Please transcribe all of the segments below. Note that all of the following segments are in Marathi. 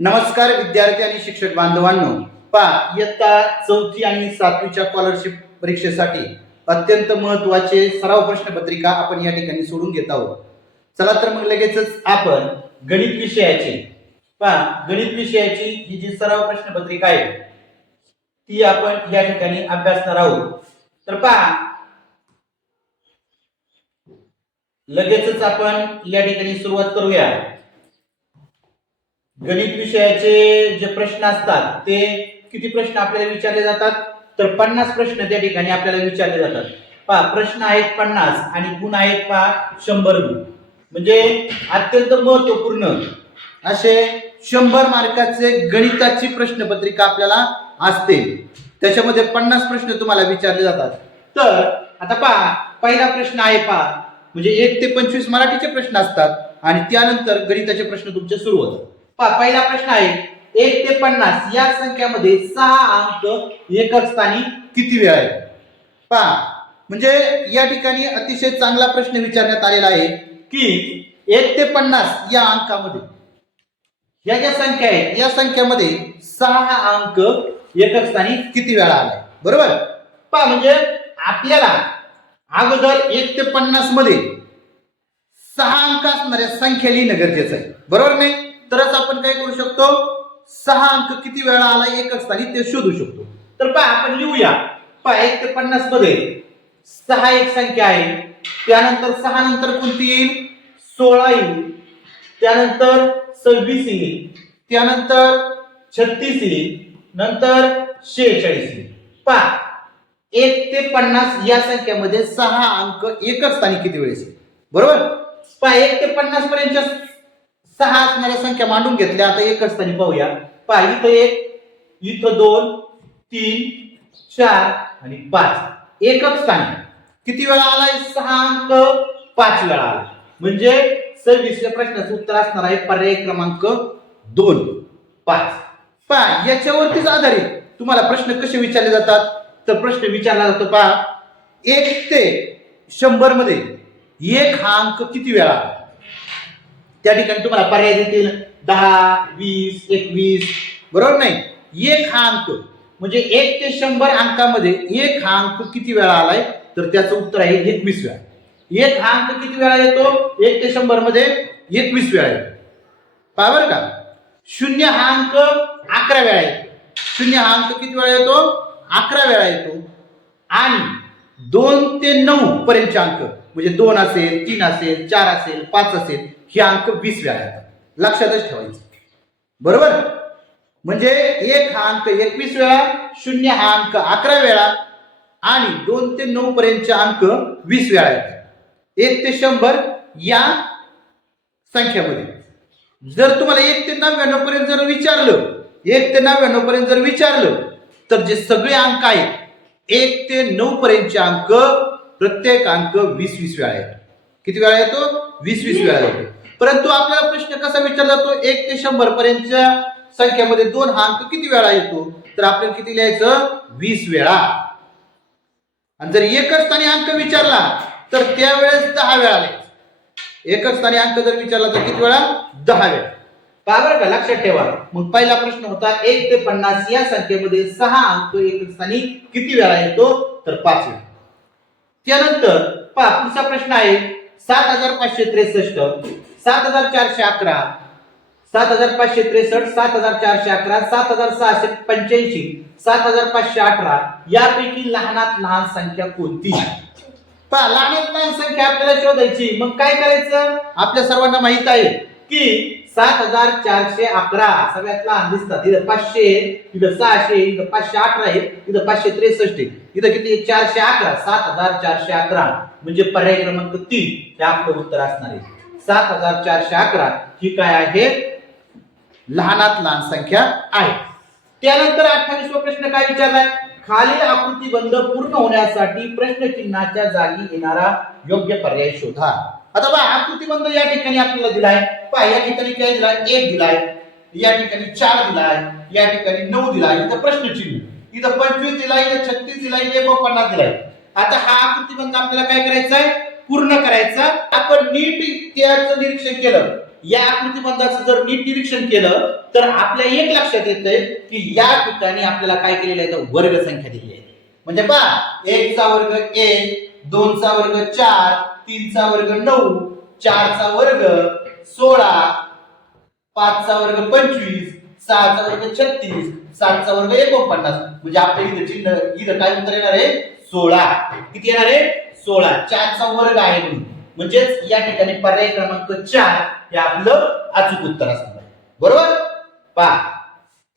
नमस्कार विद्यार्थी आणि शिक्षक बांधवांनो, पहा इयत्ता 4थी आणि 7वीच्या स्कॉलरशिप परीक्षेसाठी अत्यंत महत्त्वाचे सराव प्रश्नपत्रिका आपण या ठिकाणी सोडून घेत आहोत. चला तर मग लगेचच आपण गणित विषयाची गणित विषयाची ही जी सराव प्रश्नपत्रिका आहे ती आपण या ठिकाणी अभ्यासणार आहोत. तर पहा लगेचच आपण या ठिकाणी सुरुवात करूया. गणित विषयाचे जे प्रश्न असतात ते किती प्रश्न आपल्याला विचारले जातात, तर 50 प्रश्न त्या ठिकाणी आपल्याला विचारले जातात. पहा प्रश्न आहेत 50 आणि गुण आहेत पहा 100 गुण. म्हणजे अत्यंत महत्त्वपूर्ण असे 100 मार्काचे गणिताची प्रश्नपत्रिका आपल्याला असते. त्याच्यामध्ये 50 प्रश्न तुम्हाला विचारले जातात. तर आता पहा पहिला प्रश्न आहे पहा, म्हणजे 1 ते 25 मराठीचे प्रश्न असतात आणि त्यानंतर गणिताचे प्रश्न तुमचे सुरू होतात. पहिला प्रश्न आहे 1 ते 50 या संख्यामध्ये 6 अंक एकक स्थानी किती वेळा आहेत. पहा म्हणजे या ठिकाणी अतिशय चांगला प्रश्न विचारण्यात आलेला आहे की 1 ते 50 या अंकामध्ये या ज्या संख्या आहेत या संख्यामध्ये 6 अंक एकक स्थानी किती वेळा आलाय. बरोबर. पहा म्हणजे आपल्याला अगोदर 1 ते 50 मध्ये 6 अंक असणाऱ्या संख्या लिहिणं गरजेचं आहे. बरोबर नाही, तरच आपण काय करू शकतो, 6 अंक किती वेळा आला एकक स्थानी ते शोधू शकतो. तर पहा आपण लिहूया. पहा 1 ते 50 मध्ये 6 एक संख्या आहे, त्यानंतर 6 नंतर कोणती येईल, 16 येईल, त्यानंतर 26 येईल, त्यानंतर 36 येईल, नंतर 46 येईल. पहा 1 ते 50 या संख्यामध्ये 6 अंक एकक स्थानी किती वेळेस येईल. बरोबर. पहा 1 ते 50 पर्यंतच्या 6 असणाऱ्या संख्या मांडून घेतल्या. आता एकच स्थानी पाहूया. पहा इथं 1, इथं 2, 3, 4 आणि 5 एकक स्थानी किती वेळा आलाय, 6 अंक 5 वेळा आला. म्हणजे 26व्या प्रश्नाचं उत्तर असणार आहे पर्याय क्रमांक 2 5. पहा याच्यावरतीच आधारित तुम्हाला प्रश्न कसे विचारले जातात, तर प्रश्न विचारला जातो पहा 1 ते 100 मध्ये 1 हा अंक किती वेळा आला. त्या ठिकाणी तुम्हाला पर्याय देतील 10, 20, 21. बरोबर नाही. 1 हा अंक म्हणजे 1 ते 100 अंकामध्ये 1 हा अंक किती वेळा आलाय, तर त्याचं उत्तर आहे 21 वेळा. 1 हा अंक किती वेळा येतो, 1 ते 100 मध्ये 21 वेळा येतो. पहा बरं का. 0 हा अंक 11 वेळा येतो. 0 हा अंक किती वेळा येतो, 11 वेळा येतो. आणि 2 ते 9 पर्यंतचे अंक म्हणजे 2 असेल, 3 असेल, 4 असेल, 5 असेल, हे अंक 20 वेळा येतात. लक्षातच ठेवायचं. बरोबर. म्हणजे 1 हा अंक 21 वेळा, 0 हा अंक 11 वेळा आणि 2 ते 9 पर्यंतचे अंक 20 वेळा येतात. 1 ते 100 या संख्यामध्ये जर तुम्हाला 1 ते 99 पर्यंत जर विचारलं, 1 ते 99 पर्यंत जर विचारलं, तर जे सगळे अंक आहेत 1 ते 9 पर्यंतचे अंक प्रत्येक अंक 20-20 वेळा येतो. किती वेळा येतो, 20-20 वेळा येतो. परंतु आपल्याला प्रश्न कसा विचारला जातो, 1 ते 100 पर्यंतच्या संख्येमध्ये 2 हा अंक किती वेळा येतो, तर आपल्याला किती लिहायचं, 20 वेळा. आणि जर एकच स्थानी अंक विचारला तर त्यावेळेस 10 वेळा लिहायचं. एकच स्थानी अंक जर विचारला तर किती वेळा, 10 वेळा. बरोबर का. लक्षात ठेवा. मग पहिला प्रश्न होता 1 ते 50 या संख्येमध्ये 6 अंक एकक स्थानी किती वेळा येतो, तर 5 वेळा. त्यानंतर पहा पुढचा प्रश्न आहे 7563, 7411, 7563, 7411, 7685, 7518 यापैकी लहानात लहान संख्या कोणती. पहा लहानात लहान संख्या आपल्याला शोधायची. मग काय करायचं, आपल्या सर्वांना माहित आहे की 7411 सगळ्यात लहान दिसतात. इथं 500, इथं 600, इथं 518 आहे, इथं 563, इथं किती 411, 7411 म्हणजे पर्याय क्रमांक 3 हे आपलं उत्तर असणार आहे. 7411 ही काय आहे, लहानात लहान संख्या आहे. त्यानंतर 28वा प्रश्न काय विचारलाय, खालील आकृतीबंध पूर्ण होण्यासाठी प्रश्नचिन्हाच्या जागी येणारा योग्य पर्याय शोधा. आता बघा आकृतीबंध या ठिकाणी आपल्याला दिलाय. पहा या ठिकाणी काय दिलाय, 1 दिलाय, या ठिकाणी 4 दिलाय, या ठिकाणी 9 दिलाय, इथं प्रश्नचिन्ह, इथं 25 दिलाय, इथं 36 दिलाय, इथं 50 दिलाय. आता हा आकृतीबंध आपल्याला काय करायचा आहे, पूर्ण करायचा. आपण नीट त्याचं निरीक्षण केलं या आकृतीबंधाचं जर नीट निरीक्षण केलं तर आपल्या एक लक्षात येतंय की या ठिकाणी आपल्याला काय केलेलं आहे तर वर्ग संख्या दिली आहे. म्हणजे पहा 1 चा वर्ग 1, 2 चा वर्ग 4, 3 चा वर्ग 9, 4 चा वर्ग 16, 5 चा वर्ग 25, 6 चा वर्ग 36, 7 चा वर्ग 49. म्हणजे आपल्या इथे चिन्ह इथं काय उत्तर येणार आहे 16. किती येणार आहे 16. 4 चा वर्ग आहे म्हणून म्हणजेच या ठिकाणी पर्याय क्रमांक 4 हे आपलं अचूक उत्तर असणार आहे. बरोबर. पहा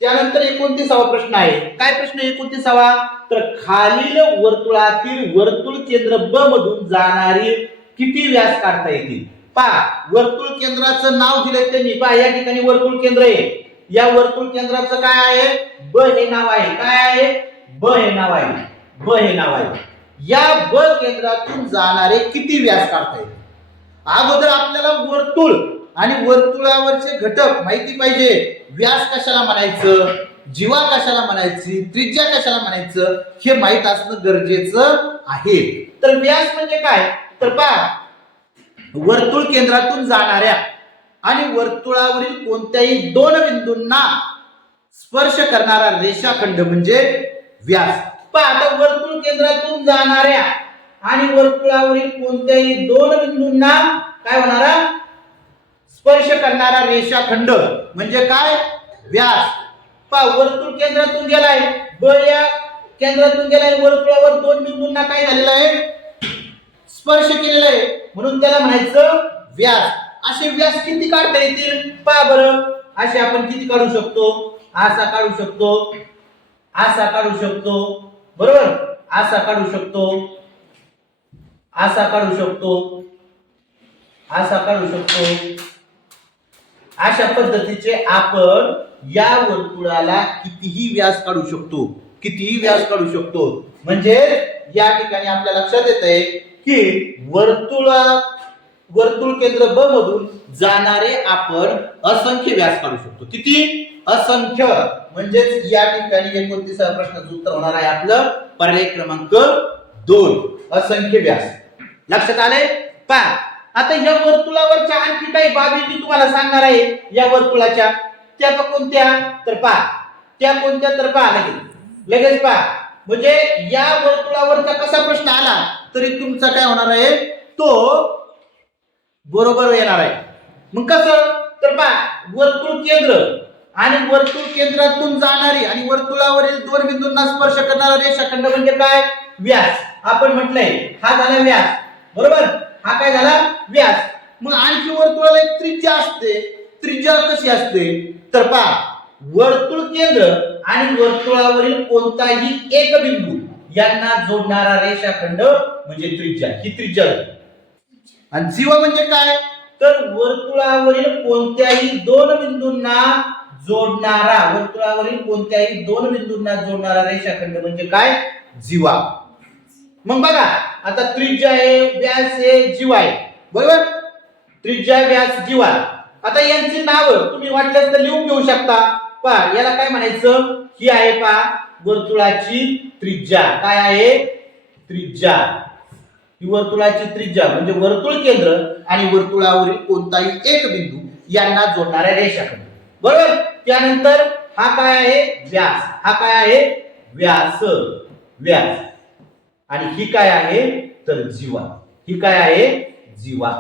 त्यानंतर 29वा प्रश्न आहे. काय प्रश्न 29वा तर खालील वर्तुळातील वर्तुळ केंद्र ब मधून जाणारी किती व्यास काढता येतील. पहा वर्तुळ केंद्राचं नाव दिलंय त्यांनी. पहा या ठिकाणी वर्तुळ केंद्र आहे. या वर्तुळ केंद्राचं काय आहे ब हे नाव आहे. काय आहे ब हे नाव आहे. ब हे नाव आहे. या ब केंद्रातून जाणारे किती व्यास काढता येतील. अगोदर आपल्याला वर्तुळ आणि वर्तुळावरचे घटक माहिती पाहिजे. व्यास कशाला म्हणायचं, जीवा कशाला म्हणायची, त्रिज्या कशाला म्हणायचं हे माहित असणं गरजेचं आहे. तर व्यास म्हणजे काय तर पहा वर्तुळ केंद्रातून जाणाऱ्या आणि वर्तुळावरील कोणत्याही दोन बिंदूंना स्पर्श करणारा रेषाखंड म्हणजे व्यास. पहा आता वर्तुळ केंद्रातून जाणाऱ्या आणि वर्तुळावरील कोणत्याही दोन बिंदूंना काय होणारा स्पर्श करणारा रेषाखंड म्हणजे काय व्यास. पहा वर्तुळ केंद्रातून गेलाय ब या केंद्रातून गेलाय वर्तुळावर दोन बिंदूंना काय झालेलं आहे स्पर्श केलेला आहे म्हणून त्याला म्हणायचं व्यास. असे व्यास किती काढता येतील पहा बरं. असे आपण किती काढू शकतो असा काढू शकतो, असा काढू शकतो बरोबर, असा काढू शकतो, असा काढू शकतो, असा काढू शकतो. अशा पद्धतीचे आपण या वर्तुळाला कितीही व्यास काढू शकतो. कितीही व्यास काढू शकतो. म्हणजे या ठिकाणी आपल्या लक्षात येत आहे की वर्तुळ केंद्र ब मधून जाणारे आपण असंख्य व्यास काढू शकतो. किती असंख्य. म्हणजेच या ठिकाणी 29व्या प्रश्नाचं उत्तर होणार आहे आपलं पर्याय क्रमांक 2 असंख्य व्यास. लक्षात आले. पहा आता या वर्तुळावरच्या आणखी काही बाबी मी तुम्हाला सांगणार आहे. या वर्तुळाच्या त्या कोणत्या तर पहा त्या कोणत्या तर पहा लगेच पहा. म्हणजे या वर्तुळावरचा कसा प्रश्न आला तरी तुमचा काय होणार आहे तो बरोबर येणार आहे. मग कसं तर पहा वर्तुळ केंद्र आणि वर्तुळ केंद्रातून जाणारी आणि वर्तुळावरील दोन बिंदूंना स्पर्श करणारा रेषाखंड म्हणजे काय व्यास. आपण म्हटलंय हा झाला व्यास बरोबर. हा काय झाला व्यास. मग आणखी वर्तुळाला एक त्रिज्या असते. त्रिज्या कशी असते तर पहा वर्तुळ केंद्र आणि वर्तुळावरील कोणताही एक बिंदू यांना जोडणारा रेषाखंड म्हणजे त्रिज्या. ही त्रिज्या. आणि जीवा म्हणजे काय तर वर्तुळावरील कोणत्याही दोन बिंदूंना जोडणारा वर्तुळावरील कोणत्याही दोन बिंदूंना जोडणारा रेषाखंड म्हणजे काय जीवा. मग बघा आता त्रिज्या आहे व्यास आहे जीवा आहे बरोबर. त्रिज्या व्यास जीवा. आता यांची नाव तुम्ही वाटल्यास तर लिहून घेऊ शकता. पहा याला काय म्हणायचं ही आहे पहा वर्तुळाची त्रिज्या. काय आहे त्रिज्या. ही वर्तुळाची त्रिज्या म्हणजे वर्तुळ केंद्र आणि वर्तुळावरील कोणताही एक बिंदू यांना जोडणारा रेषाखंड बरोबर. त्यानंतर हा काय आहे व्यास. हा काय आहे व्यास व्यास. आणि ही काय आहे तर जीवा. ही काय आहे जीवा.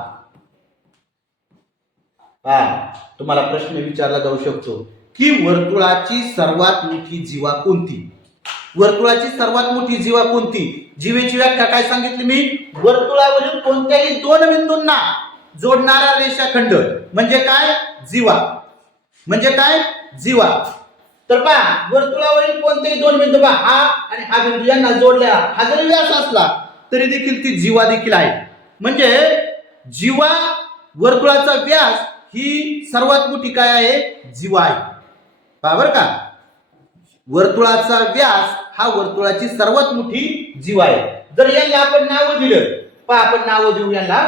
तुम्हाला प्रश्न विचारला जाऊ शकतो की वर्तुळाची सर्वात मोठी जीवा कोणती. वर्तुळाची सर्वात मोठी जीवा कोणती. जीवेची व्याख्या काय सांगितली मी वर्तुळावरील कोणत्याही दोन बिंदूंना जोडणारा रेषाखंड म्हणजे काय जीवा. म्हणजे काय जीवा. तर पहा वर्तुळावरील कोणतेही दोन बिंदू पहा हा आणि हा बिंदू यांना जोडल्या हा जरी व्यास असला तरी देखील ती जीवा देखील आहे. म्हणजे जीवा वर्तुळाचा व्यास ही सर्वात मोठी काय आहे जीवा आहे. पहा बरं का वर्तुळाचा व्यास हा वर्तुळाची सर्वात मोठी जीवा आहे. जर यांना आपण नाव दिलं पहा आपण नाव देऊ यांना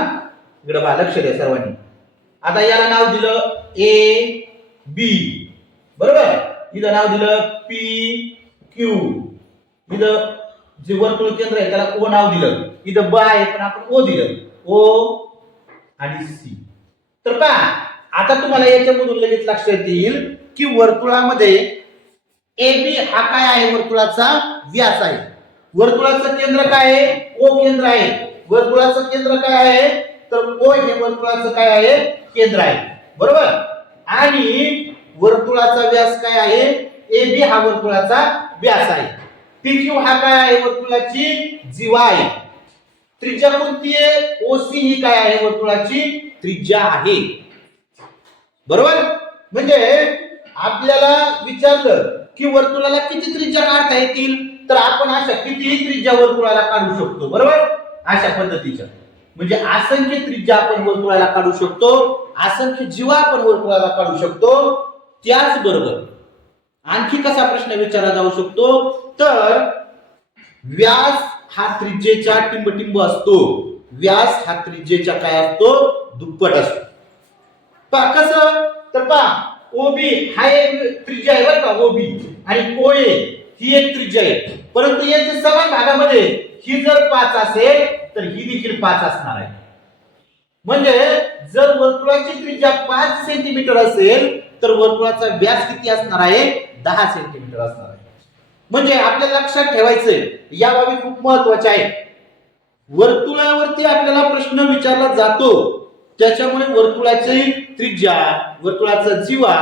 इकडे पहा लक्ष द्या सर्वांनी. आता याला नाव दिलं ए बी बरोबर. इथं नाव दिलं पी क्यू. इथं जे वर्तुळ केंद्र आहे त्याला ओ नाव दिलं. इथं ब आहे पण आपण ओ दिलं ओ आणि सी. तर पहा आता तुम्हाला याच्यामधून लगेच लक्षात येईल की वर्तुळामध्ये AB हा काय आहे, वर्तुळाचा व्यास आहे. वर्तुळाचं केंद्र काय आहे, O केंद्र आहे. वर्तुळाचं केंद्र काय आहे, तर O हे वर्तुळाचं काय आहे, केंद्र आहे. बरोबर. आणि वर्तुळाचा व्यास काय आहे, AB हा वर्तुळाचा व्यास आहे. PQ हा काय आहे, वर्तुळाची जीवा आहे. त्रिज्या कोणती आहे, OC ही काय आहे, वर्तुळाची त्रिज्या आहे. बरोबर. म्हणजे आपल्याला विचारलं की वर्तुळाला किती त्रिज्या काढता येतील, तर आपण अशा कितीही त्रिज्या वर्तुळाला काढू शकतो. बरोबर. अशा पद्धतीच्या म्हणजे असंख्य त्रिज्या आपण वर्तुळाला काढू शकतो, असंख्य जीवा आपण वर्तुळाला काढू शकतो. त्याचबरोबर आणखी कसा प्रश्न विचारला जाऊ शकतो, तर व्यास हा त्रिज्येच्या टिंबटिंब असतो. व्यास हा त्रिज्येच्या काय असतो, दुप्पट असतो. पहा कसं, तर पहा ओबी हा एक त्रिज्या आहे बरं का, ओबी, आणि ओए ही एक त्रिज्या आहे. परंतु यांच्या समान भागामध्ये ही जर 5 असेल तर ही देखील 5 असणार आहे. म्हणजे जर वर्तुळाची त्रिज्या 5 सेंटीमीटर असेल तर वर्तुळाचा व्यास किती असणार आहे, 10 सेंटीमीटर असणार आहे. म्हणजे आपल्याला लक्षात ठेवायचंय, या बाबी खूप महत्त्वाच्या आहेत. वर्तुळावरती आपल्याला प्रश्न विचारला जातो, त्याच्यामुळे वर्तुळाची त्रिज्या, वर्तुळाचा जीवा,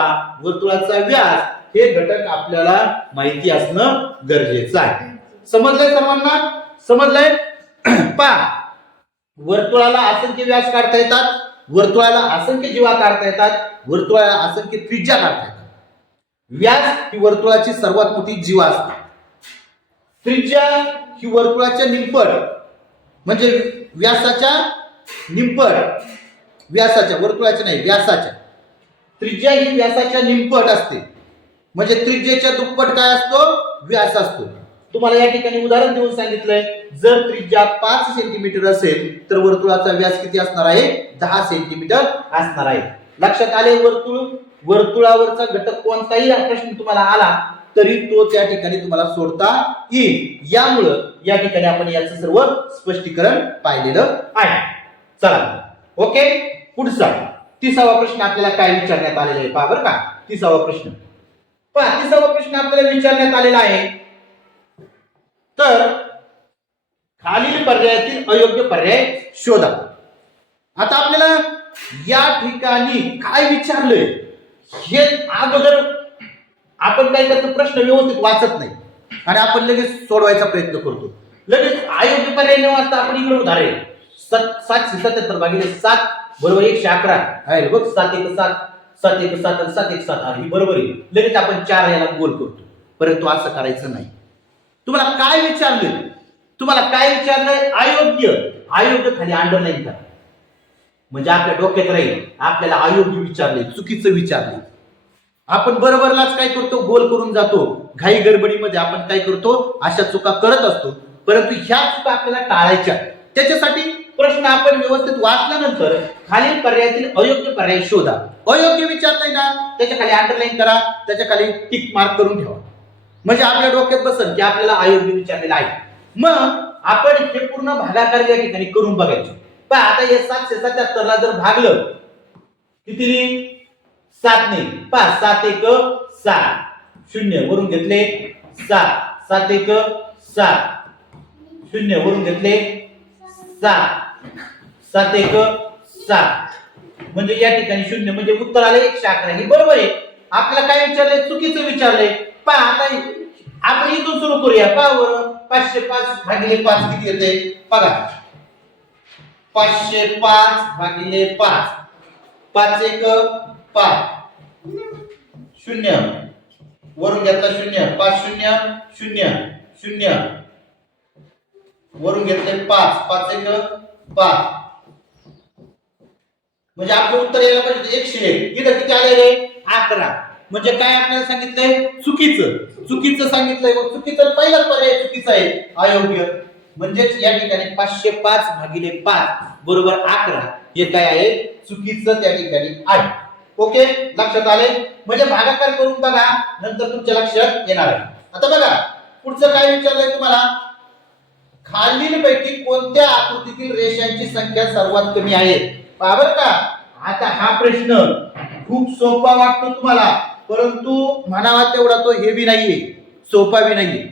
वर्तुळाचा व्यास हे घटक आपल्याला माहिती असणं गरजेचं आहे. समजलंय सर्वांना? समजलंय? पहा, वर्तुळाला असंख्य व्यास काढता येतात, वर्तुळाला असंख्य जीवा काढता येतात, वर्तुळाला असंख्य त्रिज्या काढता येतात. व्यास ही वर्तुळाची सर्वात मोठी जीवा असते. त्रिज्या ही वर्तुळाच्या निमपट, म्हणजे व्यासाच्या निमपट, व्यासाच्या, वर्तुळाच्या नाही, व्यासाच्या. त्रिज्या ही व्यासाच्या निमपट असते, म्हणजे त्रिज्येच्या दुप्पट काय असतो, व्यास असतो. तुम्हाला या ठिकाणी उदाहरण देऊन सांगितलंय, जर त्रिज्या 5 सेंटीमीटर असेल तर वर्तुळाचा व्यास किती असणार आहे, 10 सेंटीमीटर असणार आहे. लक्षात आले? वर्तुळावरचा घटक कोणताही प्रश्न तुम्हाला आला तरी तो त्या ठिकाणी तुम्हाला सोडता येईल. यामुळं या ठिकाणी आपण याचं सर्व स्पष्टीकरण पाहिलेलं आहे. चला ओके, पुढचा 30वा प्रश्न आपल्याला काय विचारण्यात आलेला आहे पहा बरं का. 30वा प्रश्न पहा, 30वा प्रश्न आपल्याला विचारण्यात आलेला आहे, तर खालील पर्यायातील अयोग्य पर्याय शोधा. आता आपल्याला या ठिकाणी काय विचारलंय हे अगोदर आपण काय करतो, प्रश्न व्यवस्थित वाचत नाही आणि आपण लगेच सोडवायचा प्रयत्न करतो. लगेच अयोग्य पर्याय न वाचता आपण इकडे उदाहरण 777 भागिले 7 बरोबर 111 आहे बघ. 7 1 7 7 1 7 आणि 7 1 7 ही बरोबर आहे. लगेच आपण 4 याला गोल करतो, परंतु असं करायचं नाही. तुम्हाला काय विचारलं, तुम्हाला काय विचारलंय, अयोग्य. अयोग्य खाली अंडरलाईन करा, म्हणजे आपल्या डोक्यात राहील आपल्याला अयोग्य विचारले, चुकीचं विचारले. आपण बरोबरलाच काय करतो, गोल करून जातो. घाई गडबडीमध्ये आपण काय करतो, अशा चुका करत असतो. परंतु ह्या चुका आपल्याला टाळायच्या. त्याच्यासाठी प्रश्न आपण व्यवस्थित वाचल्यानंतर खालील पर्यायातील अयोग्य पर्याय शोधा. अयोग्य विचारलंय ना, त्याच्या खाली अंडरलाईन करा, त्याच्या खाली टिक मार्क करून ठेवा, म्हणजे आपल्या डोक्यात बसेल की आपल्याला अयोग्य विचारलेलं आहे. मग आपण हे पूर्ण भागाकार या ठिकाणी करून बघायचं. पण आता हे 777 ला जर भागलं किती, 7 ने, पहा 7 1 7, 0 वरून घेतले 7, 7 1 7, 0 वरून घेतले 7, 7 1 7, म्हणजे या ठिकाणी 0, म्हणजे उत्तर आले 111. हे बरोबर आहे. आपल्याला काय विचारलंय, चुकीचं विचारलंय. पहा आता आपण इथून सुरू करूया. पहा बरं, 505 भागिले 5 किती येते बघा. 505 भागिले 5, 5 1 5, 0 वरून घेतला 0, 5 0 0 0 वरून घेतले 5, 5 1 5, म्हणजे आपलं उत्तर यायला पाहिजे 101. इथं किती आले रे, 11. म्हणजे काय आपल्याला सांगितलंय, चुकीचं सांगितलंय. मग चुकीचं पहिलाच पर्याय चुकीचा आहे, अयोग्य. म्हणजेच या ठिकाणी 505 भागिले 5 बरोबर 11 हे काय आहे, चुकीचं त्या ठिकाणी आहे. ओके, लक्षात आले? म्हणजे भागाकार करून बघा, नंतर तुमच्या लक्षात येणार आहे. आता बघा पुढचं काय विचारलंय तुम्हाला, खालीलपैकी कोणत्या आकृतीतील रेषांची संख्या सर्वात कमी आहे. पहा बरं का, आता हा प्रश्न खूप सोपा वाटतो तुम्हाला, परंतु म्हणावा तेवढा तो हे बी नाहीये, सोपा बी नाहीये.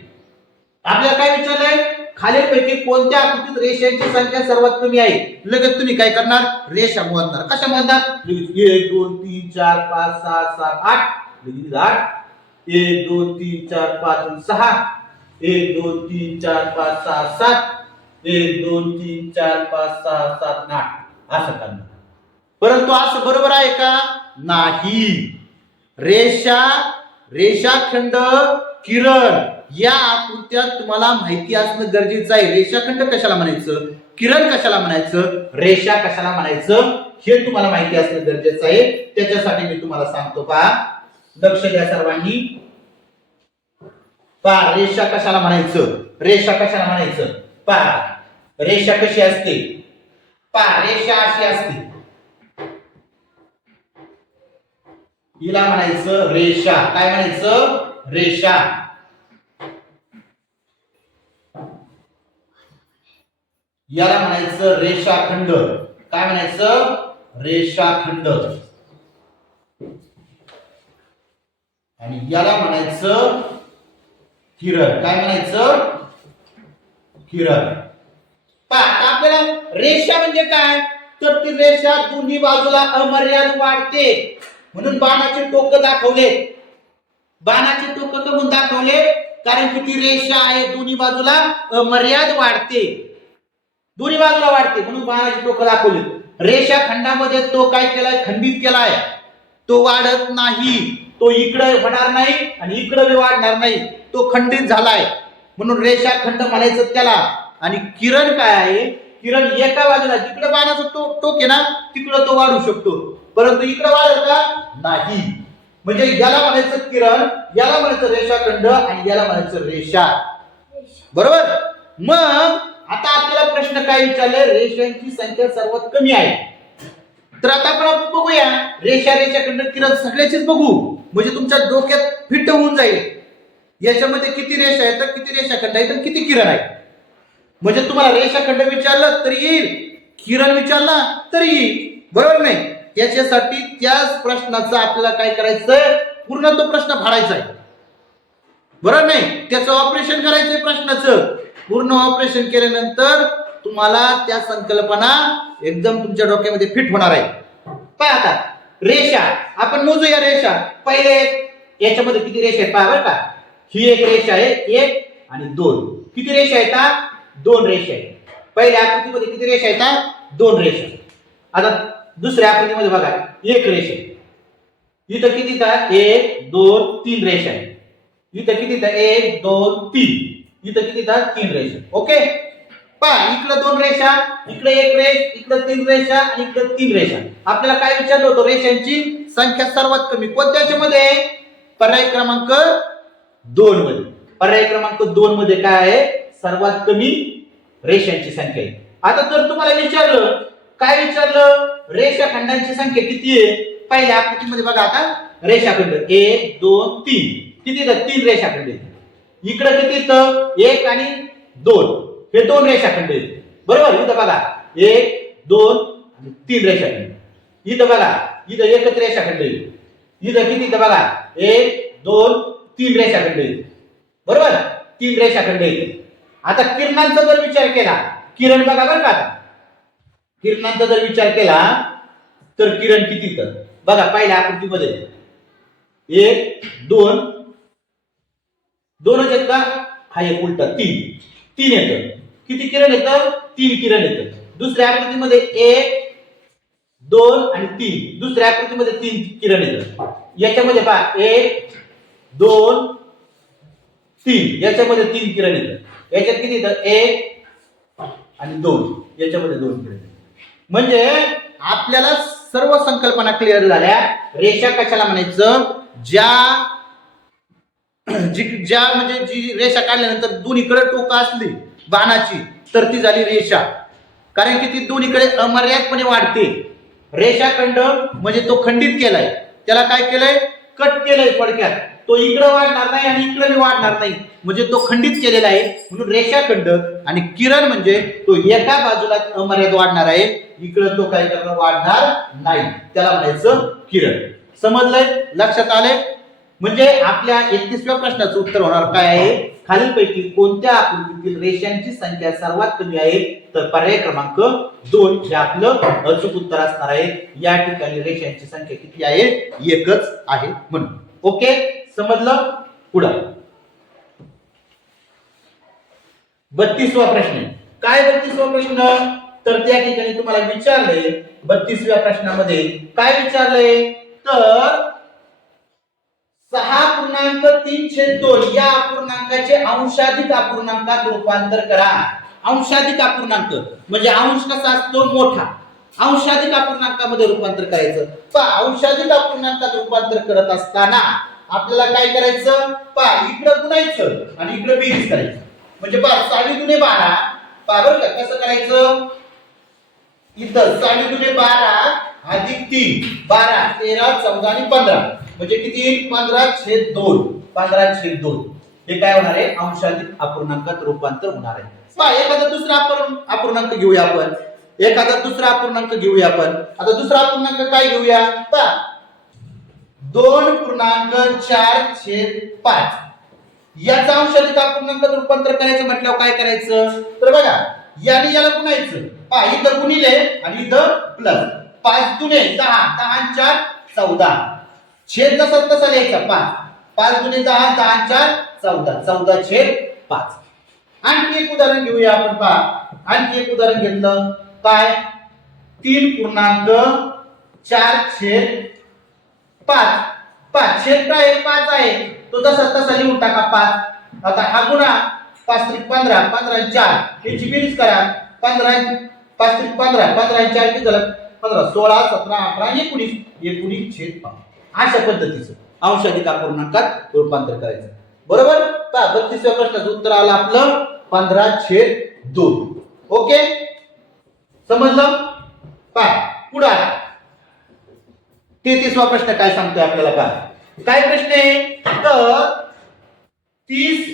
आपल्याला काय विचारलंय, खालीलपैकी कोणत्या आकृतीत रेषांची संख्या सर्वात कमी आहे. लगेच तुम्ही काय करणार, रेषा मोजणार. कशा मोजणार, 1 2 3 4 5 6 7 8, 1 2 3 4 5 6, 1 2 3 4 5 6 7, 1 2 3 4 5 6 7 8 असं करणार. परंतु असं बरोबर आहे का, नाही. रेषाखंड, किरण या आकृत्यात तुम्हाला माहिती असणं गरजेचं आहे. रेषाखंड कशाला म्हणायचं, किरण कशाला म्हणायचं, रेषा कशाला म्हणायचं, हे तुम्हाला माहिती असणं गरजेचं आहे. त्याच्यासाठी मी तुम्हाला सांगतो, पहा, लक्ष द्या सर्वांनी. पहा, रेषा कशाला म्हणायचं, रेषा कशाला म्हणायचं. पहा, रेषा कशी असते, पहा, रेषा अशी असते, हिला म्हणायचं रेषा. काय म्हणायचं, रेषा. याला म्हणायचं रेषाखंड. काय म्हणायचं, रेषाखंड. आणि याला म्हणायचं किरण. काय म्हणायचं, किरण. पहा, आपल्याला रेषा म्हणजे काय, तर ती रेषा दोन्ही बाजूला अमर्याद वाढते, म्हणून बाणाचे टोक दाखवले. बाणाचे टोक का म्हणून दाखवले, कारण की ती रेषा आहे दोन्ही बाजूला अमर्याद वाढते, दोन्ही बाजूला वाढते, म्हणून बाणाचे टोक दाखवले. रेषाखंडामध्ये तो काय केलाय, खंडित केलाय, तो वाढत नाही, तो इकडे होणार नाही आणि इकडे बी वाढणार नाही, तो खंडित झालाय, म्हणून रेषाखंड म्हणायचं त्याला. आणि किरण काय आहे, किरण एका बाजूला जिकडे बाणाचा टोक आहे ना तिकडे तो वाढू शकतो, परंतु इकडे वाढत का नाही. म्हणजे याला म्हणायचं किरण, याला म्हणायचं रेषाखंड आणि याला म्हणायचं रेषा. बरोबर. मग आता आपल्याला प्रश्न काय विचारले, रेषांची संख्या सर्वात कमी आहे. तर आता आपण बघूया, रेषाखंड, किरण सगळ्याचीच बघू, म्हणजे तुमच्या डोक्यात फिट होऊन जाईल. याच्यामध्ये किती रेषा आहेत, किती रेषाखंड आहेत, किती किरण आहेत. म्हणजे तुम्हाला रेषाखंड विचारलं तरी येईल, किरण विचारला तरी येईल. बरोबर नाही. त्याच्यासाठी त्याच प्रश्नाचं आपल्याला काय करायचंय, पूर्ण तो प्रश्न फाडायचा आहे. बरोबर नाही. त्याचं ऑपरेशन करायचंय प्रश्नाचं. पूर्ण ऑपरेशन केल्यानंतर तुम्हाला त्या संकल्पना एकदम तुमच्या डोक्यामध्ये फिट होणार आहे. पहा, आता रेषा आपण मोजूया. रेषा पहिले याच्यामध्ये किती रेषा आहेत पहा बरं का. ही एक रेषा आहे, एक आणि दोन. किती रेषा आहेत, दोन रेषा आहेत. पहिल्या आकृतीमध्ये किती रेषा आहेत, दोन रेषा. आता दुसऱ्या आकृतीमध्ये बघा, एक रेषा. इथं किती, 1 2 3 रेषा आहे. इथं किती, 1 2 3. इथं किती, 3 रेषा. ओके. पहा, इकडे दोन रेषा, इकडे एक रेष, इकडे 3 रेषा आणि इकडे 3 रेषा. आपल्याला काय विचारलं होतं, रेषांची संख्या सर्वात कमी कोणत्याच्या मध्ये, पर्याय क्रमांक 2 मध्ये. पर्याय क्रमांक 2 मध्ये काय आहे, सर्वात कमी रेषांची संख्या आहे. आता जर तुम्हाला विचारलं, काय विचारलं, रेषाखंडांची संख्या किती आहे. पहिल्या आकृतीमध्ये बघा, आता रेषाखंड 1 2 3. किती, 3 रेषाखंड आहेत. इकडे किती, 1 आणि 2. हे 2 रेषाखंड आहेत. बरोबर. इथं बघा 1 2 आणि 3 रेषाखंड. इथं बघा, इथं एकच रेषाखंड आहे. इथं किती, बघा 1 2 3 रेषाखंड आहेत. बरोबर. 3 रेषाखंड आहेत. आता किरणांचा जर विचार केला, किरण बघा बरं का, आता किरणांचा जर विचार केला तर किरण किती, तर बघा पहिल्या आकृतीमध्ये 1 2 2च आहेत का, हा एक उलटा 3 येतं. किती किरण येतं, 3 किरण येतं. दुसऱ्या आकृतीमध्ये 1 2 आणि 3. दुसऱ्या आकृतीमध्ये 3 किरण येतं. याच्यामध्ये पहा 1 2 3. याच्यामध्ये 3 किरण येतं. याच्यात किती येतं, 1 आणि 2. याच्यामध्ये 2 किरण. म्हणजे आपल्याला सर्व संकल्पना क्लिअर झाल्या. रेषा कशाला म्हणायचं, ज्या म्हणजे जी रेषा काढल्यानंतर दोन्हीकडे टोक असली बाणाची तर ती झाली रेषा, कारण की ती दोन्हीकडे अमर्यादपणे वाढते. रेषाखंड म्हणजे तो खंडित केलाय, त्याला काय केलंय, कट केलंय. थोडक्यात तो इकडे वाढणार नाही आणि इकडे वाढणार नाही, म्हणजे तो खंडित केलेला आहे, म्हणून रेषाखंड. आणि किरण म्हणजे तो एका बाजूला अमर्याद वाढणार आहे, इकडे तो काय करणार, वाढणार नाही, त्याला म्हणायचं किरण. समजलंय, लक्षात आलंय? म्हणजे आपल्या 31व्या प्रश्नाचं उत्तर होणार काय आहे, खालीलपैकी कोणत्या आकृतीतील रेषांची संख्या सर्वात कमी आहे, तर पर्याय क्रमांक 2 हे आपलं अचूक उत्तर असणार आहे. या ठिकाणी रेषांची संख्या किती आहे, एकच आहे म्हणून. ओके, समजलं? पुढे 32वा प्रश्न. काय 32वा प्रश्न, तर त्या ठिकाणी तुम्हाला विचारले 32व्या प्रश्नामध्ये काय विचारलंय, तर 6.3/2 या अपूर्णांकाचे अंशाधिक अपूर्णांकात रूपांतर करा. अंशाधिक अपूर्णांक म्हणजे अंश कसा असतो, मोठा. अंशाधिक अपूर्णांकामध्ये रूपांतर करायचं. अंशाधिक अपूर्णांकात रूपांतर करत असताना आपल्याला काय करायचं, इकडे गुणायचं आणि इकडे बेरीज करायचं. म्हणजे 6 दुने 12, बरं का, कसं करायचं, इथं 6 दुने 12 अधिक 3 12 13 14 आणि 15 म्हणजे किती, 15/2. 15/2 हे काय होणार आहे, अंशाधिक अपूर्णांकात रूपांतर होणार आहे. एखादा दुसरा अपूर्णांक घेऊया आपण. एखादा दुसरा अपूर्णांक घेऊया आपण. आता दुसरा अपूर्णांक काय घेऊया, 2.4/5 याचा अंशाधिक अपूर्णांकात रूपांतर करायचं म्हटल्यावर काय करायचं, तर बघा याने याला गुणायचं. इथं गुणिले आणि इथं प्लस. 5 दुने 10 10 4 14 छेद जसा तसा लिहायचा. 5 दुने 10 10 4 14 14/5. आणखी एक उदाहरण घेऊया आपण. आणखी एक उदाहरण घेतलं काय, 3.4/5 छेद काय 5 आहे, तो तसा तसा लिहून टाका 5. आता हा गुणा 5×15 15 4 याची बेरीज करा. 15 5×15 15 4 किती झालं, 15 16 17 18 19 19/5. अशा पद्धतीचं अंशाधिक अपूर्णांकात रूपांतर करायचं. बरोबर. 32व्या प्रश्नाचं उत्तर आलं आपलं 15/2. ओके, समजलं? पुढे 33वा प्रश्न काय सांगतोय आपल्याला, काय प्रश्न आहे, तर 30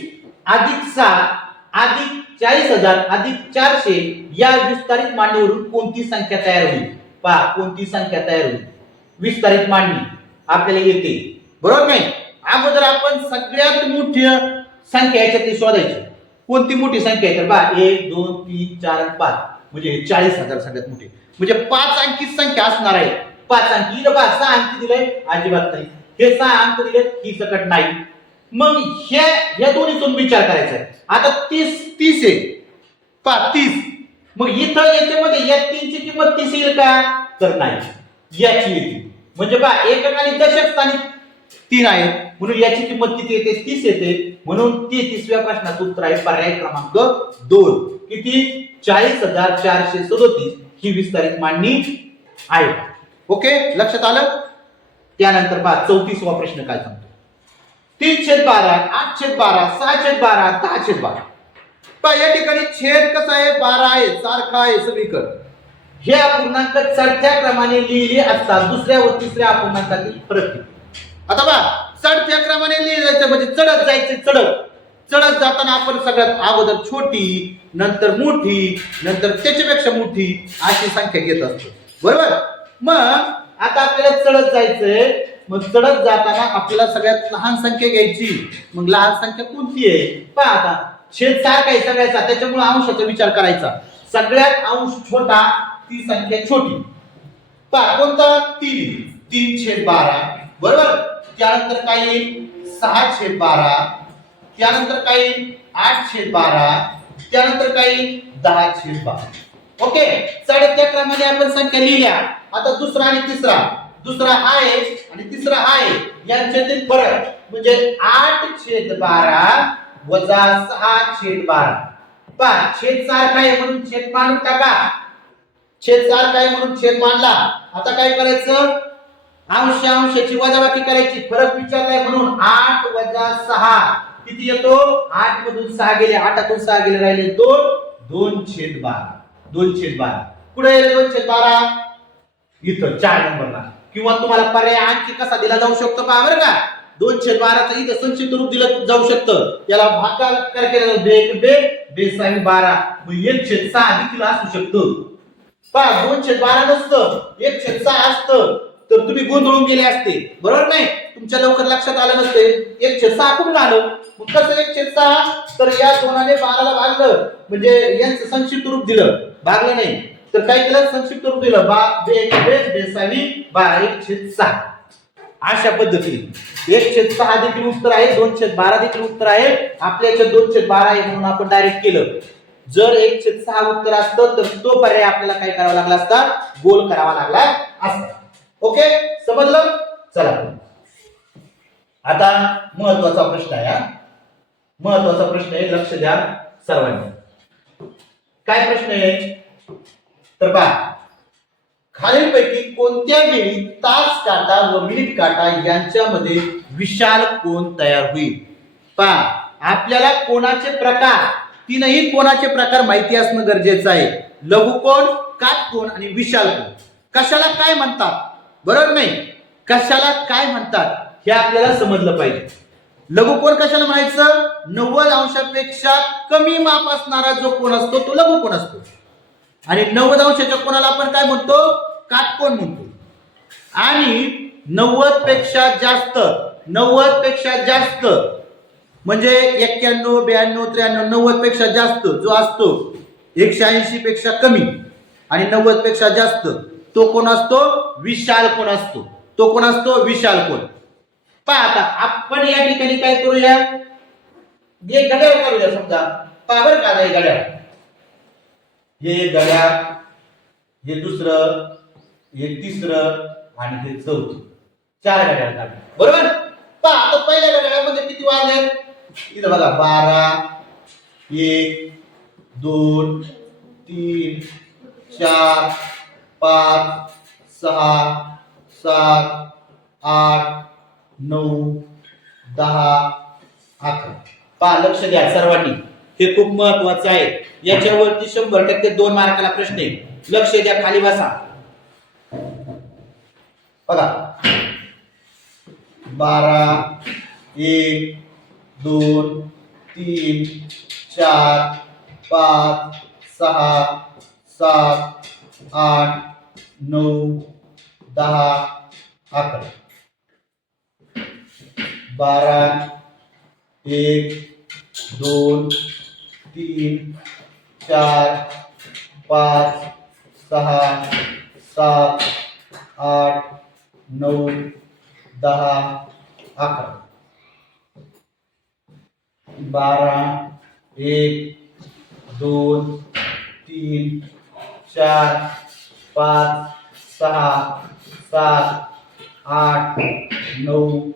+ 7 + 40,000 + 400 या विस्तारित मांडणीवरून कोणती संख्या तयार होईल. कोणती संख्या तयार होईल, विस्तारित मांडणी आपल्याला येते, बरोबर नाही? अगोदर आपण सगळ्यात मोठी संख्या याच्यातली शोधायची. कोणती मोठी संख्या आहे, तर 1 2 3 4 आणि 5 म्हणजे 40,000 सगळ्यात मोठी. म्हणजे 5 अंकी संख्या असणार आहे. 5 अंकी. 6 अंकी दिले अजिबात नाही, हे 6 अंक दिले ही सकट नाही. मग ह्या दोन्हीतून विचार करायचा आहे. आता 30 आहे, 30. मग इथं याच्यामध्ये या 3 ची किंमत 30 येईल का, तर नाही, याची येते. म्हणजे एकक आणि दशक स्थानी 3 आहे म्हणून याची किंमत किती येते, 30 येते. म्हणून 33व्या प्रश्नाचं उत्तर आहे पर्याय क्रमांक 2. किती, 40,437 ही विस्तारित मांडणी आहे. ओके, लक्षात आलं? त्यानंतर 34वा प्रश्न काय सांगतो, 3/12 8/12 6/12 10/12. या ठिकाणी छेद कसा आहे, 12 आहे, सारखा आहे सगळीकडे. हे अपूर्णांक चढत्या क्रमाने लिहिले असतात. दुसऱ्या व तिसऱ्या अपूर्णांकातील फरक. आता चढत्या क्रमाने लिहायचं म्हणजे चढत जायचं. चढत जाताना आपण सगळ्यात अगोदर छोटी, नंतर मोठी, नंतर त्याच्यापेक्षा मोठी अशी संख्या घेत असतो, बरोबर? मग आता आपल्याला चढत जायचंय. मग चढत जाताना आपल्याला सगळ्यात लहान संख्या घ्यायची. मग लहान संख्या कोणती आहे, आता छेद सारखा आहे सगळ्याचा, त्याच्यामुळे अंशाचा विचार करायचा. सगळ्यात अंश छोटा ती संख्या छोटी. कोणता, 3/12, बरोबर. त्यानंतर काय येईल, 6/12. त्यानंतर काय येईल, 8/12. त्यानंतर काय येईल, 10/12. ओके, चढत्या क्रमाने आपण संख्या लिहिल्या. आता दुसरा आणि तिसरा, दुसरा आहे आणि तिसरा आहे, यांच्यातील फरक म्हणजे 8/12 वजा 6/12. छेद सारखा आहे म्हणून छेद मांडून टाका. छेद सारखा आहे म्हणून छेद मांडला. आता काय करायचं, अंशाची वजाबाकी करायची. फरक विचारलाय म्हणून 8 वजा 6 किती येतो, 8 मधून 6 गेले, 8तून 6 गेले, राहिले 2/12. 2/12 पुढे येईल 2/12 इथं 4 नंबरला. किंवा तुम्हाला पर्याय आणखी कसा दिला जाऊ शकतो पहा बरं का. 2/12चं इथं संक्षिप्त रूप दिलं जाऊ शकतं. याला भागाकार केला जातो, बेसावी 12 मग 1/6 देखील असू शकतं. पहा 2/12 नसतं, 1/6 असतं. तर तुम्ही गोंधळून गेले असते, बरोबर नाही? तुमच्या लवकर लक्षात आलं नसते 1/6 कुठून आलं. मग कसं 1/6? तर या 2ने 12ला भागलं म्हणजे यांचं संक्षिप्त रूप दिलं, भागलं नाही तर काय केलं, संक्षिप्त रूप दिलं 1/6 अशा पद्धतीने 1/6 देखील उत्तर आहे, 2/12 देखील उत्तर आहे. आपल्या याच्यात 2/12 आहे म्हणून आपण डायरेक्ट केलं. जर 1/6 उत्तर असतं तर तो पर्याय आपल्याला काय करावा लागला असता, गोल करावा लागला असता. ओके, समजलं? चला आता महत्वाचा प्रश्न आहे, महत्वाचा प्रश्न आहे, लक्ष द्या सर्वांनी. काय प्रश्न आहे तर पहा, खालीलपैकी कोणत्या वेळी तास काटा व मिनिट काटा यांच्यामध्ये विशाल कोन तयार होईल. पहा, आपल्याला कोणाचे प्रकार, तीनही कोणाचे प्रकार माहिती असणं गरजेचं आहे. लघुकोन, काटकोन आणि विशाल कोन. कशाला काय म्हणतात, बरोबर नाही? कशाला काय म्हणतात हे आपल्याला समजलं पाहिजे. लघुकोन कशाला म्हणायचं, 90 अंशापेक्षा कमी माप असणारा जो कोन असतो तो लघुकोन असतो. आणि 90 अंशाच्या कोणाला आपण काय म्हणतो, काटकोन म्हणतो. आणि 90 पेक्षा जास्त, 90 पेक्षा जास्त म्हणजे 91, 92, 93, 90 पेक्षा जास्त जो असतो, 180 पेक्षा कमी आणि 90 पेक्षा जास्त तो कोण असतो, विशाल कोन असतो. तो कोण असतो, विशाल कोन. पहा आता आपण या ठिकाणी काय करूया, एक घड्याळ करूया समजा. पहा बरं का, हे घड्याळ, हे घड्याळ, हे दुसरं, हे तिसरं आणि हे चौथं, 4 घड्याळ काढले, बरोबर? पहा आता पहिल्या घड्याळामध्ये किती वाजले, इथं बघा 12, 1, 2, 3, 4, 5, 6, 7, 8, 9, 10, 11. पहा, लक्ष द्या सर्वांनी, हे खूप महत्वाचं आहे. याच्यावरती 100% 2 मार्काला प्रश्न आहे. लक्ष द्या, खाली बसा. बघा 12, 1, 2, 3, 4, 5, 6, 7, 8, 9, 10, 11. 12, 1, 2, 3, 4, 5, 6, 7, 8, 9, 10, 11. 12, 1, 2, 3, 4, 5, 6, 7, 8, 9,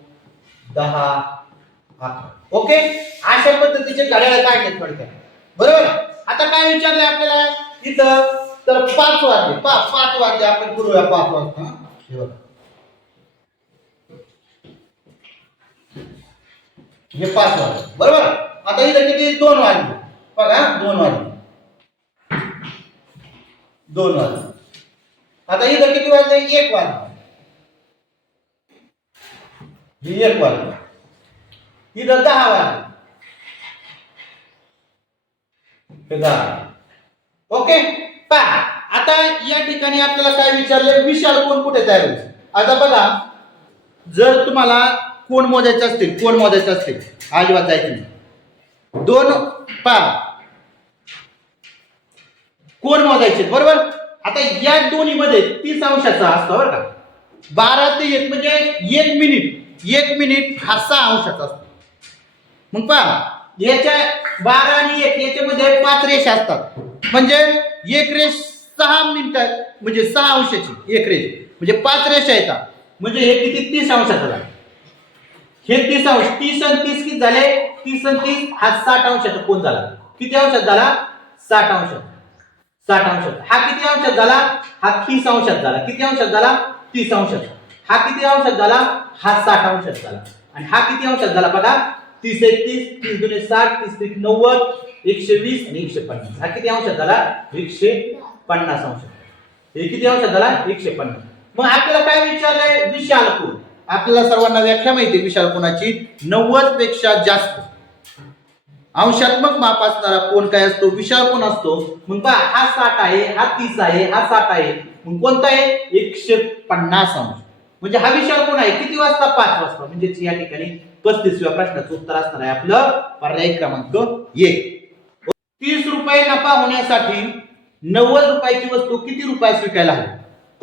10, 11. ओके, अशा पद्धतीचे घड्याळ काढले थोडक्यात, बरोबर? आता काय विचारले आपल्याला इथं, तर 5 वाजले. 5 वाजले, आपण करूया 5 वाजता. हे 5 वाजले, बरोबर? आता इथं किती, 2 वाजले. बघा 2 वाजले, 2 वाजले. आता इथं किती वाजले, 1 वाजले. हे 1 वाजले. इथं 10 वाजले. हे 10. ओके, पहा आता या ठिकाणी आपल्याला काय विचारले, विशाल कोन कुठे तयार होईल. आता बघा, जर तुम्हाला कोण मोजायचे असतील, कोण मोजायचे असतील, अजिबात जायचं नाही. 2 पहा, कोण मोजायचे, बरोबर? आता या दोन्ही मध्ये 30 अंशाचा असतो, बरं का? 12 ते 1 म्हणजे 1 मिनिट, 1 मिनिट हा 6 अंशाचा असतो. मग पहा, याच्या 12 आणि 1 याच्यामध्ये 5 रेषा असतात, म्हणजे एक रेष 6 मिनिटं म्हणजे 6 अंशाची एक रेष म्हणजे 5 रेषा येतात, म्हणजे हे किती, 30 अंशाचा झाला. हे 30 अंश, 30 आणि 30 किती झाले, 30 आणि 30 हा 60 अंशाचा कोन झाला. किती अंशात झाला, 60 अंशात. 60 अंशात. हा किती अंशात झाला, हा 30 अंशात झाला. किती अंशात झाला, 30 अंशात. हा किती अंशात झाला, हा 60 अंशात झाला. आणि हा किती अंशात झाला बघा, 30 एक 30, 30 दुने 60, 30 त्रिक 90, 120 आणि 150. हा किती अंशात झाला, 150 अंशात. हे किती अंशात झाला, 150. मग आपल्याला काय विचारलंय, विशाल कोन. आपल्याला सर्वांना व्याख्या माहिती आहे विशाल कोनाची, 90 पेक्षा जास्त अंशात्मक माप असणारा कोन काय असतो, विशाल कोन असतो. मग पहा, हा 60 आहे, हा 30 आहे, हा 60 आहे, मग कोणता आहे, 150 अंश. म्हणजे हा विशाल कोण आहे, किती वाजता, 5 वाजता. म्हणजे या ठिकाणी 35व्या प्रश्नाचं उत्तर असणार आहे आपलं पर्याय क्रमांक 1. 30 रुपये नफा होण्यासाठी 90 रुपयाची वस्तू किती रुपयास विकायला हवी.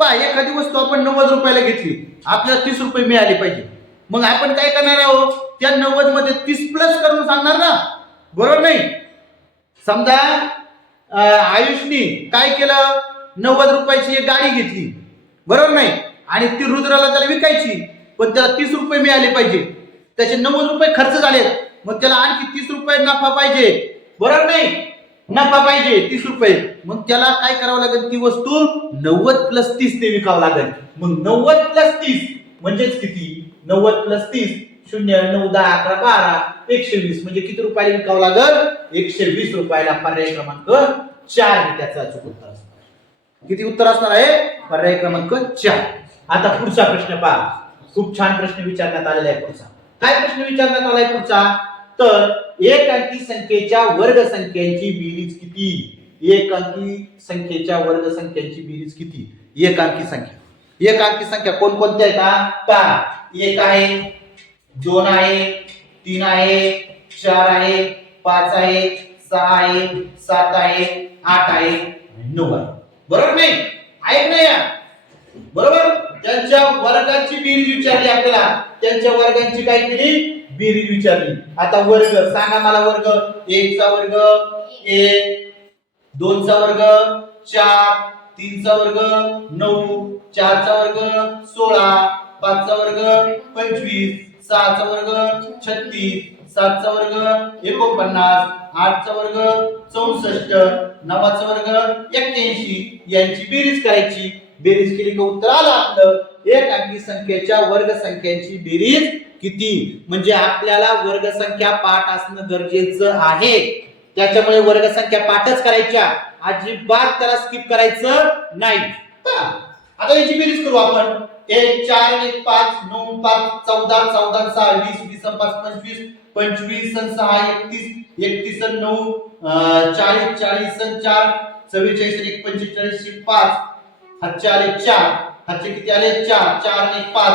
पहा, एखादी वस्तू आपण 90 रुपयाला घेतली, आपल्याला 30 रुपये मिळाले पाहिजे. मग आपण काय करणार आहोत, त्या 90 मध्ये 30 प्लस करून सांगणार ना, बरोबर नाही. समजा आयुषनी काय केलं, 90 रुपयाची एक गाडी घेतली, बरोबर नाही, आणि ती रुद्राला त्याला विकायची, पण त्याला 30 रुपये मिळाले पाहिजे. त्याचे 90 रुपये खर्च झाले, मग त्याला आणखी 30 रुपये नफा पाहिजे, बरोबर नाही, नफा पाहिजे 30 रुपये. मग त्याला काय करावं लागेल, ती वस्तू 90 प्लस 30 ने विकावं लागेल. मग 90 प्लस 30 म्हणजेच किती, 90 प्लस 30 0 9 10 11 12 120 म्हणजे किती रुपयाला विकावं लागेल, 120 रुपयाला. पर्याय क्रमांक 4 हे त्याचं अचूक उत्तर असणार. किती उत्तर असणार आहे, पर्याय क्रमांक 4. आता पुढचा प्रश्न पहा, खूप छान प्रश्न विचारण्यात आलेला आहे. पुढचा काय प्रश्न विचारण्यात आलाय पुढचा, तर एक अंकी संख्येच्या वर्ग संख्यांची बेरीज किती. एक अंकी संख्येच्या वर्ग संख्यांची बेरीज किती. एक अंकी संख्या, एक अंकी संख्या कोणकोणत्या आहेत पहा. 1 आहे, 2 आहे, 3 आहे, 4 आहे, 5 आहे, 6 आहे, 7 आहे, 8 आहे, 9 आहे. बरोबर नाही, आहे नाही या, बरोबर. त्यांच्या वर्गाची बेरीज विचारली आपल्याला, त्यांच्या वर्गांची काय केली, बेरीज विचारली. आता वर्ग सांगा मला, वर्ग 1 चा वर्ग 1, 2 चा वर्ग 4, 3 चा वर्ग 9, 4 चा वर्ग 16, 5 चा वर्ग 25, 6 चा वर्ग 36, 7 चा वर्ग 49, 8 चा वर्ग 64, 9 चा वर्ग 81. यांची बेरीज करायची. बेरीज केली का उत्तर आलं आपलं. एक अंकी संख्येच्या वर्ग संख्यांची बेरीज किती. म्हणजे आपल्याला वर्ग संख्या पाठ असणं गरजेचं आहे. त्याच्यामुळे वर्ग संख्या पाठच करायच्या, अजिबात त्याला स्किप करायचं नाही. आता याची बेरीज करू आपण. 1 4 1 5 9 5 14 14 6 20 20 5 25 25 6 31 31 9 40 40 4 44 1 45 5 हातचे आले 4, हातचे किती आले 4 4 1 5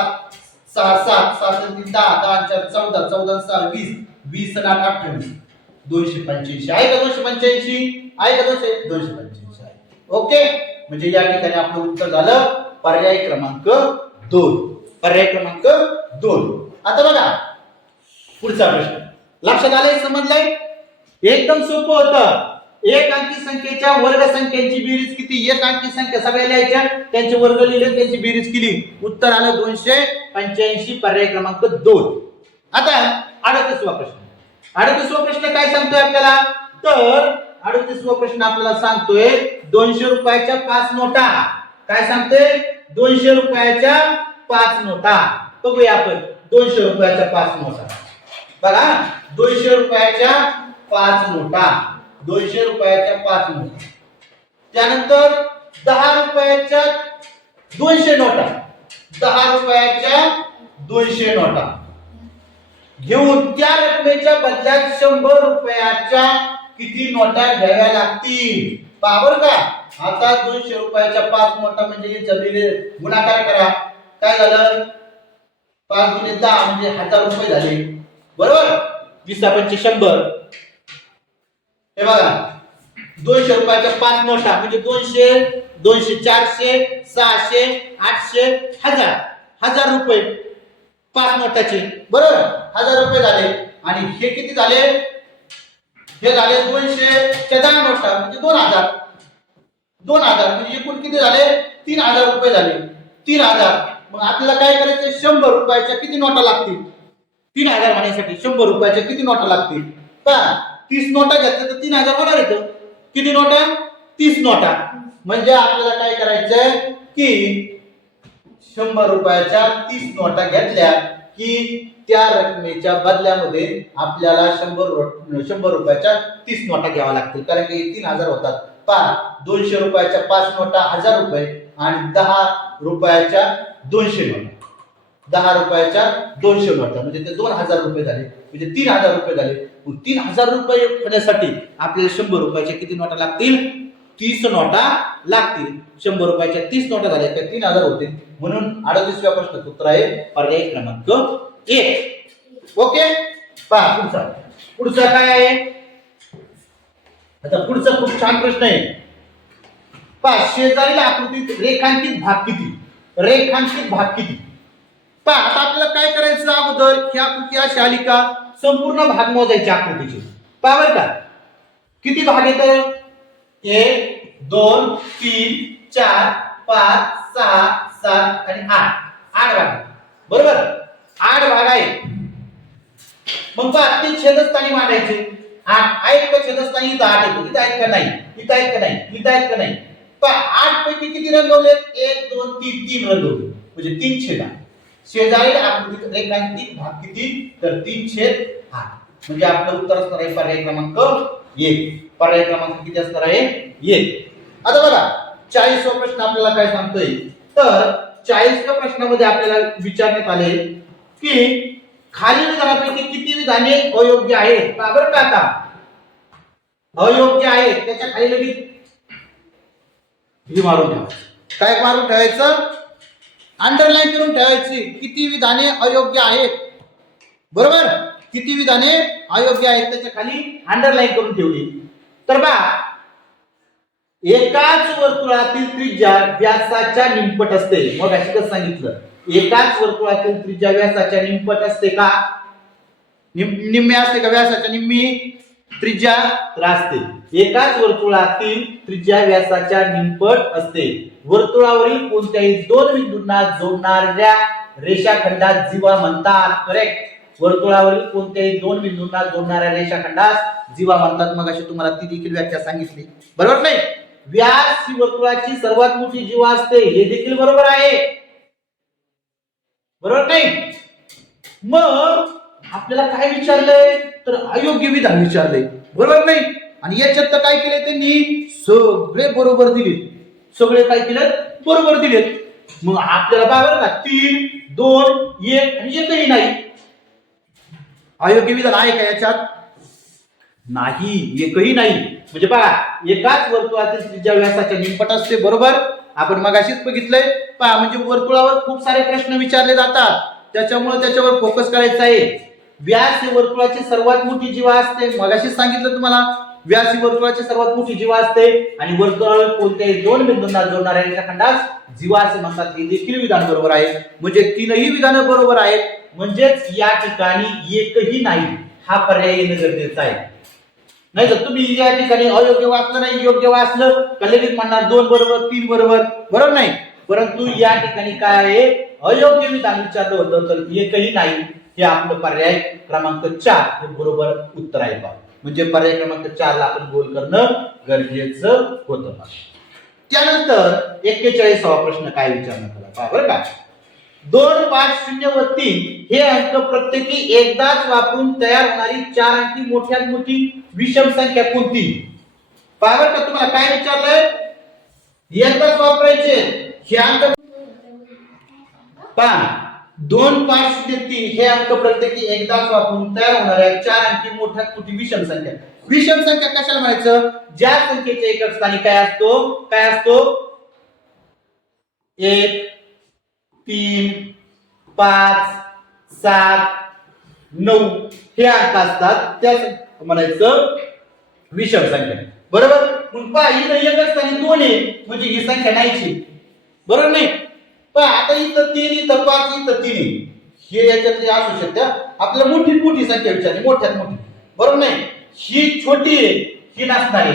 6 7 7 3 10 10 4 14 14 6 20 20 8 28 285 आहे का. 285 आहे का. 285 आहे. ओके, म्हणजे या ठिकाणी आपलं उत्तर झालं पर्याय क्रमांक 2. पर्याय क्रमांक 2. आता बघा पुढचा प्रश्न, लक्षात आलंय, समजलंय, एकदम सोपं होतं. एक अंकी संख्येच्या वर्ग संख्यांची बेरीज किती. एक अंकी संख्या सगळ्या लिहायच्या, त्यांचे वर्ग लिहिले, त्यांची बेरीज केली, उत्तर आलं 285. पर्याय क्रमांक 2. आता 38वा प्रश्न. 38वा प्रश्न काय सांगतोय आपल्याला, तर 38वा प्रश्न आपल्याला सांगतोय 200 रुपयाच्या 5 नोटा. काय सांगतोय, 200 रुपयाच्या 5 नोटा. बघूया आपण 200 रुपयाच्या 5 नोटा. बघा 200 रुपयाच्या 5 नोटा, 200 रुपयाच्या 5 नोटा. त्यानंतर 10 रुपयाच्या 200 नोटा, 10 रुपयाच्या 200 नोटा घेऊन त्या रकमेच्या बदल्यात 100 रुपयाच्या किती नोटा घ्याव्या लागतील. पावर का. आता 200 रुपयाच्या 5 नोटा म्हणजे जमिनी गुणाकार करा. काय झालं, 5 गुणिले 10 म्हणजे 1000 रुपये झाले, बरोबर. 20 पंचे 100. हे बघा 200 रुपयाच्या 5 नोटा म्हणजे 200 200 400 600 800 1000 1000 रुपये 5 नोटाचे, बरोबर. 1000 रुपये झाले. आणि हे किती झाले, हे झाले 200 च्या 10 नोटा म्हणजे 2000 2000 म्हणजे एकूण किती झाले 3000 रुपये झाले. 3000. मग आपल्याला काय करायचं, 100 रुपयाच्या किती नोटा लागतील. 3000 म्हणण्यासाठी 100 रुपयाच्या किती नोटा लागतील. का 30 नोटा घेतल्या तर 3000 होणार आहेत. किती नोटा, 30 नोटा. म्हणजे आपल्याला काय करायचंय की 100 रुपयाच्या 30 नोटा घेतल्या की त्या रकमेच्या बदल्यामध्ये आपल्याला 100 रुपयाच्या 30 नोटा घ्याव्या लागतील, कारण की 3000 होतात. 200 रुपयाच्या 5 नोटा 1000 रुपये आणि 10 रुपयाच्या 200 नोटा, 10 रुपयाच्या 200 नोटा म्हणजे ते 2000 रुपये झाले, म्हणजे 3000 रुपये झाले. 3000 रुपये होण्यासाठी आपल्याला 100 रुपयाच्या किती नोटा लागतील, 30 नोटा लागतील. 100 रुपयाच्या 30 नोटा झाल्या तर 3000 होतील. म्हणून 38व्या प्रश्नाचं उत्तर आहे पर्याय क्रमांक 1. ओके, पहा पुढचा काय आहे. आता पुढचा खूप छान प्रश्न आहे. पहा, शेजारील आकृतीत रेखांकित भाग किती. रेखांकित भाग किती. पहा, आता आपल्याला काय करायचं, अगोदर ही आकृती अशी आली का संपूर्ण भाग मोजायचे आकृतीचे. पहा बरं का किती भाग येतात. 1 2 3 4 5 6 7 आणि 8 भाग. बरोबर, 8 भाग आहे. मग पहा ते छेदस्थानी मांडायचे. 8 आहे का छेदस्थानी. इथं 8 येतो. इथं आहेत का नाही. इथं आहेत का नाही. इथं आहेत का नाही. पहा 8 पैकी किती रंगवलेत. 1 2 3 3 रंगवले म्हणजे 3 छेद. शेजारील आकृतीत रेखांकित भाग किती, तर 3/8. म्हणजे आपलं उत्तर असणार आहे पर्याय क्रमांक 1. पर्याय क्रमांक किती असणार आहे 1. आता बघा 40वा प्रश्न आपल्याला काय सांगतोय, तर 40व्या प्रश्नामध्ये आपल्याला विचारण्यात आले की खालील विधानापैकी किती विधाने अयोग्य आहेत. बरोबर का. आता अयोग्य आहेत त्याच्या खाली लगेच हे मारून ठेवायचं. काय मारून ठेवायचं, अंडरलाईन करून ठेवायची. किती विधाने अयोग्य आहेत. बरोबर, किती विधाने अयोग्य आहेत त्याच्या खाली अंडरलाईन करून ठेवली. तर बा एकाच वर्तुळातील त्रिज्या व्यासाच्या निमपट असते. मग अशी कसं सांगितलं, एकाच वर्तुळातील त्रिज्या व्यासाच्या निमपट असते का. निम्मी असते का व्यासाच्या निम्मी त्रिज्या असते. एकाच वर्तुळातील त्रिज्या व्यासाच्या निमपट असते. वर्तुळावरील कोणत्याही 2 बिंदूंना जोडणाऱ्या रेषाखंडास जीवा म्हणतात. करेक्ट, वर्तुळावरील कोणत्याही 2 बिंदूंना जोडणाऱ्या रेषाखंडास जीवा म्हणतात. मग अशी तुम्हाला ती देखील व्याख्या सांगितली. बरोबर नाही. व्यास ही वर्तुळाची सर्वात मोठी जीवा असते हे देखील बरोबर आहे. बरोबर नाही. मग आपल्याला काय विचारलंय, तर अयोग्य विधान विचारलंय. बरोबर नाही. आणि याच्यात तर काय केले त्यांनी, सगळे बरोबर दिले. सगळे काय केले, बरोबर दिले. मग आपल्याला बघा का 3 2 1 आणि एकही नाही. अयोग्य विधान आहे का याच्यात, नाही, एकही नाही. म्हणजे बघा एकाच वर्तुळातील त्रिज्या व्यासाच्या निमपट असते. बरोबर, आपण मगाशीच बघितलंय. पहा म्हणजे वर्तुळावर खूप सारे प्रश्न विचारले जातात, त्याच्यामुळे त्याच्यावर फोकस करायचा आहे. व्यास ही वर्तुळाची सर्वात मोठी जीवा असते. मगाशीच सांगितलं तुम्हाला, व्यास ही वर्तुळाची सर्वात मोठी जीवा असते आणि वर्तुळावर कोणत्याही 2 बिंदूंना जोडणाऱ्या रेषाखंडास जीवा असे म्हणतात. हे देखील विधान बरोबर आहे. म्हणजे 3ही विधानं बरोबर आहेत. म्हणजेच या ठिकाणी एकही नाही हा पर्याय येणं गरजेचं आहे. नाही तर तुम्ही या ठिकाणी अयोग्य वाचलं नाही, योग्य वाचलं का लगेच म्हणणार 2 बरोबर 3 बरोबर. बरोबर नाही. परंतु या ठिकाणी काय आहे, अयोग्य विधान विचारलं होतं तर एकही नाही. हे आपलं पर्याय क्रमांक 4 हे बरोबर उत्तर आहे. म्हणजे पर्याय क्रमांक 4 ला आपण गोल करणं गरजेचं होतं. त्यानंतर 41वा प्रश्न काय विचारण्यात आला पहा बरं का. 2 5 0 व 3 हे अंक प्रत्येकी एकदाच वापरून तयार होणारी 4 अंकी मोठ्यात मोठी विषम संख्या कोणती. पहा बरं का, तुम्हाला काय विचारलंय, एकदाच वापरायचे हे अंक. पहा 2 5 0 3 हे अंक प्रत्येकी एकदाच वापरून तयार होणाऱ्या 4 अंकी मोठ्यात मोठी विषम संख्या. विषम संख्या कशाला म्हणायचं, ज्या संख्येच्या एकक स्थानी काय असतो 1 3 5 7 9 हे अंक असतात. त्या म्हणायचं विषम संख्या. बरोबर. मग पहा इथं एकच स्थानी 2 आहे म्हणजे ही संख्या नाहीची. बरोबर नाही. पहा आता इथं 3 इथं 5 इथं 3 हे याच्यातले असू शकते. आपल्याला मोठी संख्या विचारली, मोठ्यात मोठी. बरोबर नाही. ही छोटी आहे, ही नसणार आहे.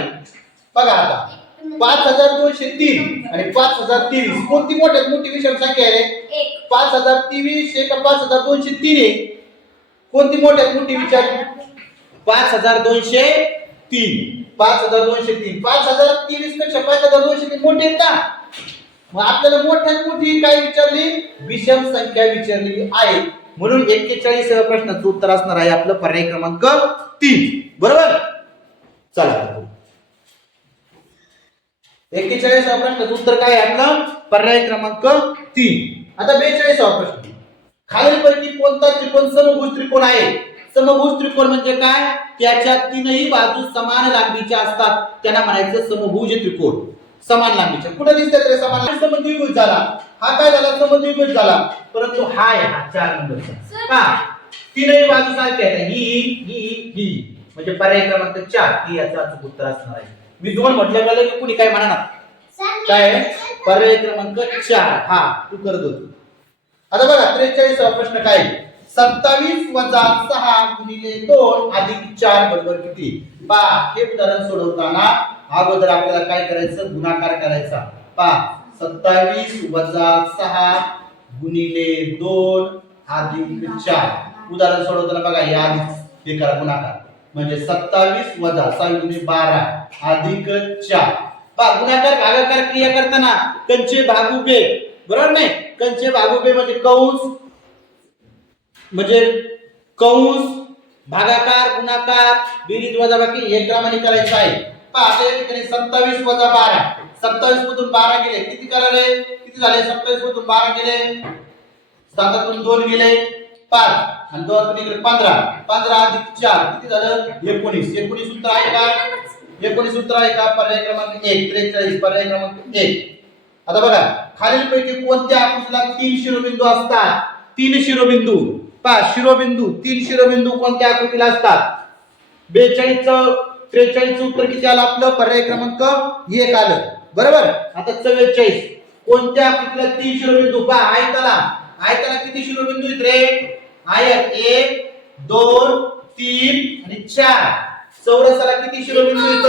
बघा आता 5203 आणि 5023 कोणती मोठ्यात मोठी विषम संख्या आहे. 5023 आहे का 5203 आहे, कोणती मोठ्यात मोठी विचारली. 5203 5203 5023 पेक्षा 5203 मोठे आहेत का. मग आपल्याला मोठ्यात मोठी काय विचारली, विषम संख्या विचारलेली आहे. म्हणून 41व्या प्रश्नाचं उत्तर असणार आहे आपलं पर्याय क्रमांक 3. बरोबर. चला 41व्या प्रश्नाचं उत्तर काय आहे आपलं पर्याय क्रमांक 3. आता 42वा प्रश्न, खालीलपैकी कोणता त्रिकोण समभुज त्रिकोण आहे. समभुज त्रिकोण म्हणजे काय? त्याच्या तीनही बाजू समान लांबीच्या असतात, त्यांना म्हणायचं समभुज त्रिकोण. समान लांबीचे कुठे दिसतात रे समान? समद्विभुज झाला. हा काय झाला? समद्विभुज झाला. परंतु हा आहे हा 4 नंबरचा. का? तीनही बाजू सारख्या आहेत. ही म्हणजे पर्याय क्रमांक 4 ही याचा अचूक उत्तर असणार आहे. मी 2 म्हटलं गेलं की कुणी काय म्हणणार? काय पर्याय क्रमांक 4 हा तू करत होतो. आता बघा 43 वा प्रश्न काय? 27 वजा 6 गुणिले 2 अधिक 4 बरोबर किती? पहा हे उदाहरण सोडवताना अगोदर आपल्याला काय करायचं? गुणाकार करायचा. पहा 27 वजा 6 गुणिले 2 अधिक 4. उदाहरण सोडवताना बघा या आधी हे करा गुणाकार. म्हणजे 27 वजा 6 गुणिले 12 अधिक 4. पहा गुणाकार भागाकार क्रिया करताना कंचे भागुबे बरोबर नाही? कंचे भागुबे म्हणजे कंस भागाकार गुणाकार बेरीज वजाबाकी हे क्रमाने करायचं आहे. पहा आता या ठिकाणी 27 वजा 12 27 मधून 12 गेले किती कराले? किती झाले? 27 मधून 12 गेले 7 2 गेले 5 आणि 2 गेले 15 15 अधिक 4 किती झालं? 19 19 सूत्र आहे का? 19 सूत्र आहे का? पर्याय क्रमांक 1 43 पर्याय क्रमांक 1. आता बघा खालीलपैकी कोणत्या आकृतीला 3 शिरोबिंदू असतात? 3 शिरोबिंदू. पहा शिरोबिंदू 3 शिरोबिंदू कोणत्या आकृतीला असतात? 43 उत्तर किती आलं आपलं? पर्याय क्रमांक 1 आलं बरोबर. आता 44 कोणत्या आकृतीला 3 शिरोबिंदू? पहा आयताला किती शिरोबिंदू आहेत रे? आयत 1 2 3 आणि 4. चौरसाला किती शिरोबिंदू आहेत?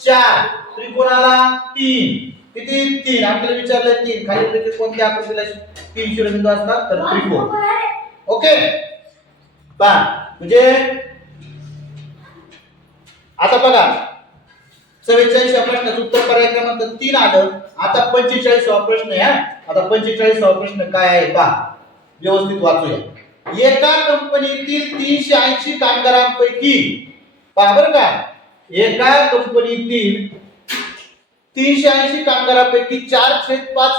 4. त्रिकोणाला 3 किती? 3. आपल्याला विचारलं 3 खालीलपैकी कोणत्या आकृतीला 3 शिरोबिंदू असतात? तर त्रिकोण. ओके पहा म्हणजे आता बघा 44 वा प्रश्नाचं उत्तर पर्याय क्रमांक 3 आलं. आता 45 वा प्रश्न आहे. आता 45 वा प्रश्न काय आहे पहा व्यवस्थित वाचूया. एका कंपनीतील 380 कामगारांपैकी पहा बरं का एका कंपनीतील 380 कामगारांपैकी 4/5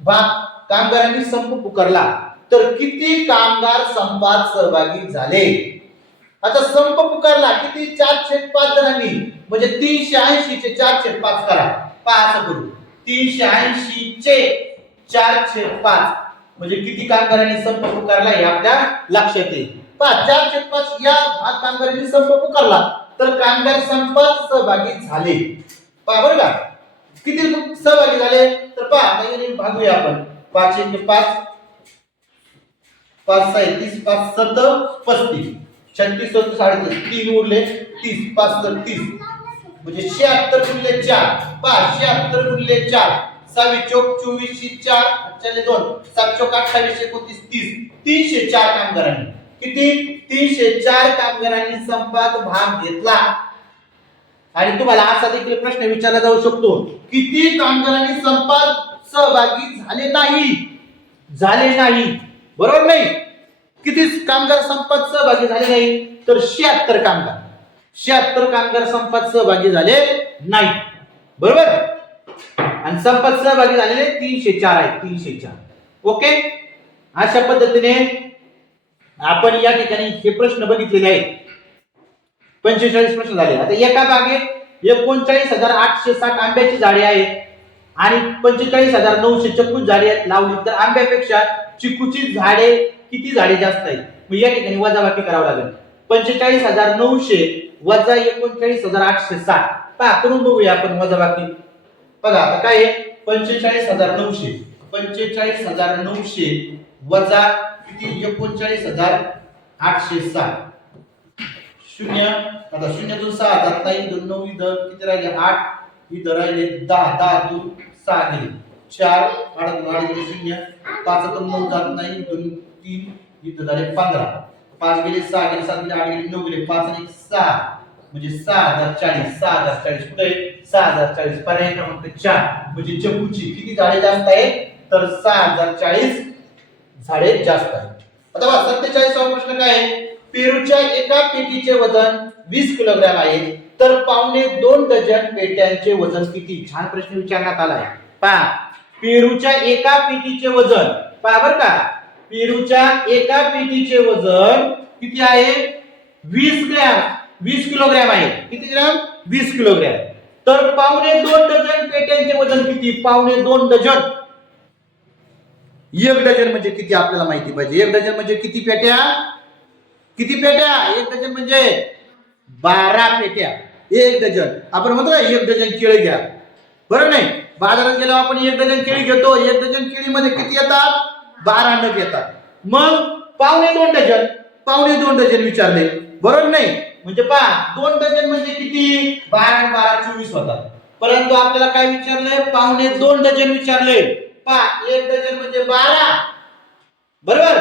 भाग कामगारांनी संप पुकारला तर किती कामगार संपात सहभागी झाले? आता संप पुकारला किती? 4/5 जणांनी म्हणजे 380 चे 4/5 करा. पहा असं करू 380 चे 4/5 म्हणजे किती कामगारांनी संप पुकारला हे आपल्या लक्षात येईल. पहा 4/5 या भाग कामगारांनी संप पुकारला तर कामगार संपात सहभागी झाले. पहा बरं का किती सहभागी झाले? तर पहा आता याने भागूया आपण. 5 × 5 5 6 30 5 7 35 36 37 3 उरले 30 5 30 म्हणजे 76 गुणिले 4 5 76 गुणिले 4 6 चौक 24 4 चले 2 7 चौक 28 29 30 304 कामगारांनी किती? 304 कामगारांनी संपात भाग घेतला. आणि तुम्हाला असा देखील प्रश्न विचारला जाऊ शकतो किती कामगारांनी संपात सहभागी झाले नाही बरोबर नाही? किती कामगार संपात सहभागी झाले नाही? तर 76 कामगार 76 कामगार संपात सहभागी झाले नाही बरोबर. आणि संपात सहभागी झालेले 304 आहेत 304. ओके अशा पद्धतीने आपण या ठिकाणी हे प्रश्न बघितलेले आहेत. 45 प्रश्न झाले. आता एका बागेत 39,860 आंब्याची झाडे आहेत आणि 45,900 चिकूची झाडे लावली तर आंब्यापेक्षा चिकूची झाडे किती झाडे जास्त आहेत? मग या ठिकाणी वजाबाकी करावं लागेल. 45,900 वजा 39,860 पहा करून बघूया आपण वजाबाकी. बघा आता काय आहे 45,900 वजा किती 39,860 शून्य. आता 0 2 6 जात नाही 2 9 इथं किती राहिले 8 इथं राहिले 10 10 2 6 गेले 4 8 0 5 9 जात नाही 2 3 इथं झाले 15 5 गेले 6 गेले 7 गेले 8 गेले 9 गेले 5 आणि 6 म्हणजे 6040 कुठे 6040 पर्याय क्रमांक 4 म्हणजे चकूची किती झाडे जास्त आहेत? तर 6040 झाडे जास्त आहेत. आता बघा 47 वा प्रश्न काय आहे? पेरूच्या एका पेटीचे वजन 20 किलोग्रॅम आहे तर 1.25 डझन पेट्यांचे वजन किती? छान प्रश्न विचारण्यात आला आहे. पहा पेरूच्या एका पेटीचे वजन पहा बरं का पेरूच्या एका पेटीचे वजन किती आहे? 20 किलोग्रॅम आहे. किती ग्रॅम? 20 किलोग्रॅम. तर 2.25 डझन पेट्यांचे वजन किती? 2.25 डझन. 1 डझन म्हणजे किती आपल्याला माहिती पाहिजे. 1 डझन म्हणजे किती पेट्या? किती पेट्या? 1 डझन म्हणजे 12 पेट्या. 1 डझन. आपण म्हणतो 1 डझन केळी घ्या, बरोबर नाही? बाजारात गेल्यावर आपण 1 डझन केळी घेतो. 1 डझन केळीमध्ये किती येतात? 12 नग येतात. मग 2.25 डझन, 2.25 डझन विचारले, बरोबर नाही? म्हणजे पहा 2 डझन म्हणजे किती? 12 आणि 12 24 होतात. परंतु आपल्याला काय विचारलंय? 2.25 डझन विचारले. पहा 1 डझन म्हणजे 12, बरोबर?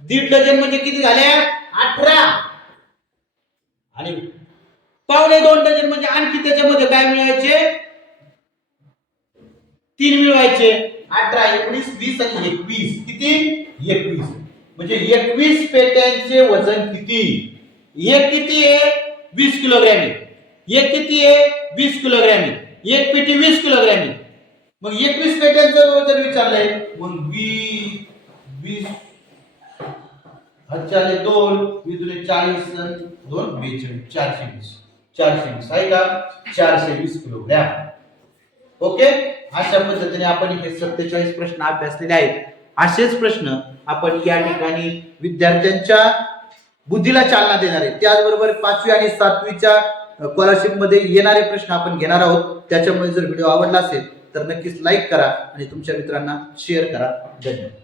1.5 डझन म्हणजे किती झाले? 18. आणि 2.25 डझन म्हणजे आणखी त्याच्यामध्ये काय मिळवायचे? 3 मिळवायचे. 18, 19, 20 आणि 21. किती? 21. म्हणजे 21 पेट्यांचे वजन किती? एक किती आहे? 20 किलोग्रॅम आहे. एक किती आहे? 20 किलोग्रॅम आहे. एक पेटी 20 किलोग्रॅम आहे. मग 21 पेट्यांचं वजन विचारलंय. मग 20 चाले 2 20 40 2 42 420 आहे का? 420 किलोग्रॅम. ओके. अशा पद्धतीने आपण हे 47 प्रश्न अभ्यासलेले आहेत. असेच प्रश्न आपण या ठिकाणी विद्यार्थ्यांच्या बुद्धीला चालना देणार आहे. त्याचबरोबर 5वी आणि 7वीच्या स्कॉलरशिप मध्ये येणारे प्रश्न आपण घेणार आहोत. त्याच्यामुळे जर व्हिडिओ आवडला असेल तर नक्कीच लाईक करा आणि तुमच्या मित्रांना शेअर करा. धन्यवाद.